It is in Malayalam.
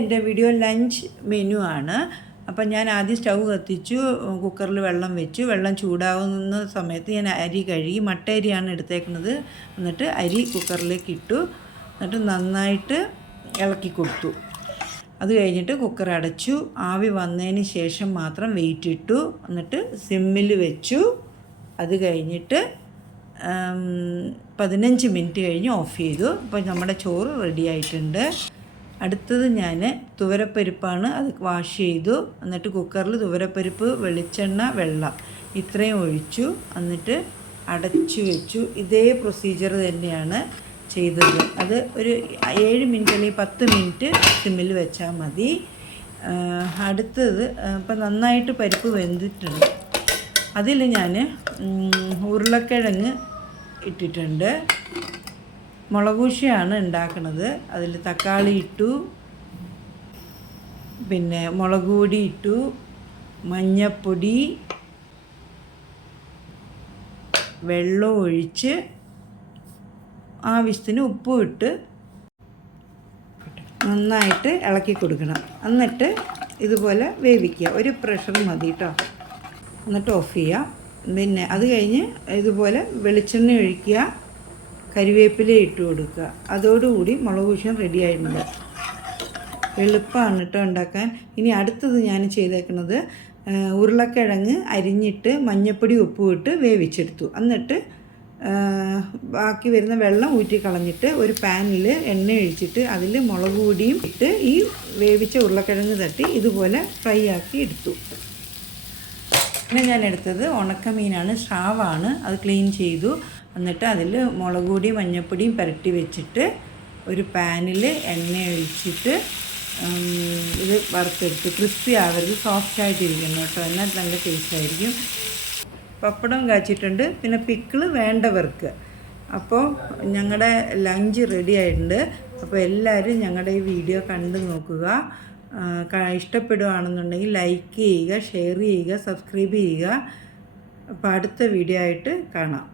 എന്റെ വീഡിയോ ലഞ്ച് മെനു ആണ്. അപ്പം ഞാൻ ആദ്യം സ്റ്റൗ കത്തിച്ചു കുക്കറിൽ വെള്ളം വെച്ചു. വെള്ളം ചൂടാവുന്ന സമയത്ത് ഞാൻ അരി കഴുകി മട്ട അരിയാണ് എടുത്തേക്കുന്നത്. എന്നിട്ട് അരി കുക്കറിലേക്ക് ഇട്ടു. എന്നിട്ട് നന്നായിട്ട് ഇളക്കി കൊടുത്തു. അത് കഴിഞ്ഞിട്ട് കുക്കർ അടച്ചു. ആവി വന്നതിന് ശേഷം മാത്രം വെയിറ്റ് ഇട്ടു. എന്നിട്ട് സിമ്മിൽ വെച്ചു. അത് കഴിഞ്ഞിട്ട് പതിനഞ്ച് മിനിറ്റ് കഴിഞ്ഞ് ഓഫ് ചെയ്തു. അപ്പോൾ നമ്മുടെ ചോറ് റെഡി ആയിട്ടുണ്ട്. അടുത്തത് ഞാൻ തുവരപ്പരിപ്പാണ് അത് വാഷ് ചെയ്തു. എന്നിട്ട് കുക്കറിൽ തുവരപ്പരിപ്പ് വെളിച്ചെണ്ണ വെള്ളം ഇത്രയും ഒഴിച്ചു. എന്നിട്ട് അടച്ചു വെച്ചു. ഇതേ പ്രൊസീജിയർ തന്നെയാണ് ചെയ്തത്. അത് ഒരു ഏഴ് മിനിറ്റ് അല്ലെങ്കിൽ പത്ത് മിനിറ്റ് സിമ്മിൽ വെച്ചാൽ മതി. അടുത്തത് ഇപ്പം നന്നായിട്ട് പരിപ്പ് വെന്തിട്ടുണ്ട്. അതിൽ ഞാൻ ഉരുളക്കിഴങ്ങ് ഇട്ടിട്ടുണ്ട്. മുളകൂശിയാണ് ഉണ്ടാക്കുന്നത് അതിൽ തക്കാളി ഇട്ടു. പിന്നെ മുളക് പൊടി ഇട്ടു. മഞ്ഞപ്പൊടി. വെള്ളം ഒഴിച്ച് ആവശ്യത്തിന് ഉപ്പും ഇട്ട് നന്നായിട്ട് ഇളക്കി കൊടുക്കണം. എന്നിട്ട് ഇതുപോലെ വേവിക്കുക. ഒരു പ്രഷർ മതി കേട്ടോ എന്നിട്ട് ഓഫ് ചെയ്യുക പിന്നെ അത് കഴിഞ്ഞ് ഇതുപോലെ വെളിച്ചെണ്ണ ഒഴിക്കുക. കരിവേപ്പില ഇട്ട് കൊടുക്കുക. അതോടുകൂടി മുളക് കുശം റെഡി ആയിട്ടുണ്ട്. എളുപ്പമാണ് കേട്ടോ ഉണ്ടാക്കാൻ. ഇനി അടുത്തത് ഞാൻ ചെയ്തേക്കുന്നത് ഉരുളക്കിഴങ്ങ് അരിഞ്ഞിട്ട് മഞ്ഞപ്പൊടി ഉപ്പും ഇട്ട് വേവിച്ചെടുത്തു. എന്നിട്ട് ബാക്കി വരുന്ന വെള്ളം ഊറ്റി കളഞ്ഞിട്ട് ഒരു പാനിൽ എണ്ണ ഒഴിച്ചിട്ട് അതിൽ മുളക് പൊടിയും ഇട്ട് ഈ വേവിച്ച ഉരുളക്കിഴങ്ങ് തട്ടി ഇതുപോലെ ഫ്രൈ ആക്കി എടുത്തു. പിന്നെ ഞാൻ എടുത്തത് ഉണക്കമീനാണ്. സ്രാവാണ്. അത് ക്ലീൻ ചെയ്തു. എന്നിട്ട് അതിൽ മുളക് പൊടിയും മഞ്ഞൾപ്പൊടിയും പുരട്ടി വെച്ചിട്ട് ഒരു പാനിൽ എണ്ണ ഒഴിച്ചിട്ട് ഇത് വറുത്തെടുത്ത് ക്രിസ്പി ആവരുത് സോഫ്റ്റ് ആയിട്ടിരിക്കണം കേട്ടോ. എന്നാൽ നല്ല ടേസ്റ്റ് ആയിരിക്കും. പപ്പടം കാച്ചിട്ടുണ്ട്. പിന്നെ പിക്കിൾ വേണ്ടവർക്ക്. അപ്പോൾ ഞങ്ങളുടെ ലഞ്ച് റെഡി ആയിട്ടുണ്ട്. അപ്പോൾ എല്ലാവരും ഞങ്ങളുടെ ഈ വീഡിയോ കണ്ടു നോക്കുക. ഇഷ്ടപ്പെടുകയാണെന്നുണ്ടെങ്കിൽ ലൈക്ക് ചെയ്യുക ഷെയർ ചെയ്യുക സബ്സ്ക്രൈബ് ചെയ്യുക. അപ്പോൾ അടുത്ത വീഡിയോ ആയിട്ട് കാണാം.